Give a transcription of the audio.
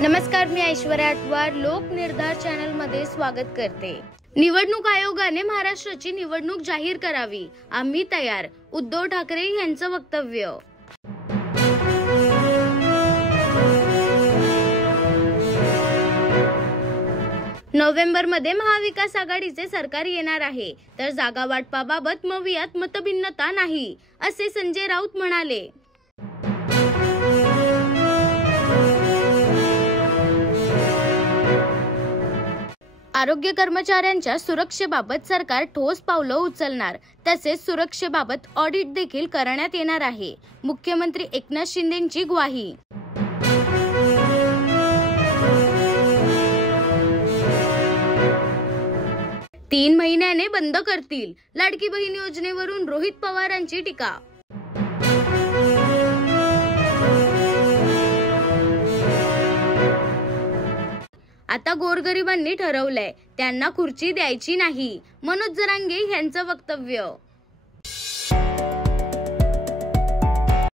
नमस्कार, मी ऐश्वर्या अटवार लोकनिर्धार चॅनल मध्ये स्वागत करते। निवडणूक आयोगाने महाराष्ट्राची निवडणूक जाहीर करावी, आम्ही तयार, उद्धव ठाकरे यांचं वक्तव्य। नोव्हेंबरमध्ये महाविकास आघाडीचे सरकार येणार आहे, तर जागा वाटपाबाबत मवियात मतभिन्नता नाही, असे संजय राऊत म्हणाले। आरोग्य कर्मचाऱ्यांच्या सुरक्षेबाबत सरकार ठोस पावलं उचलणार, तसेच सुरक्षेबाबत ऑडिट देखील करण्यात येणार आहे, मुख्यमंत्री एकनाथ शिंदेंची ग्वाही। तीन महिन्याने बंद करतील, लाडकी बहीण योजनेवरून रोहित पवारांची टीका। आता गोरगरिबांनी ठरवलंय, त्यांना खुर्ची द्यायची नाही, मनोज जरांगे यांचं वक्तव्य।